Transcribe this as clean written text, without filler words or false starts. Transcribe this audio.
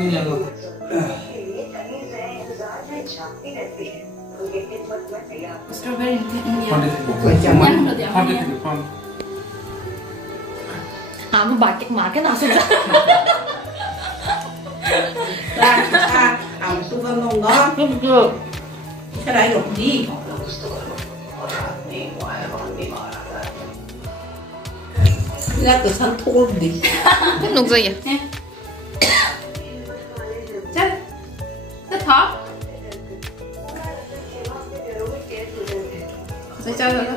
नहीं जानो strawberry 아무 마게 나서자. 안 쏟아놓은 거? 차라리 없니? 그냥 또 산토골인데. Nụ gì vậy? Chết khó. Sẽ cho rồi đó.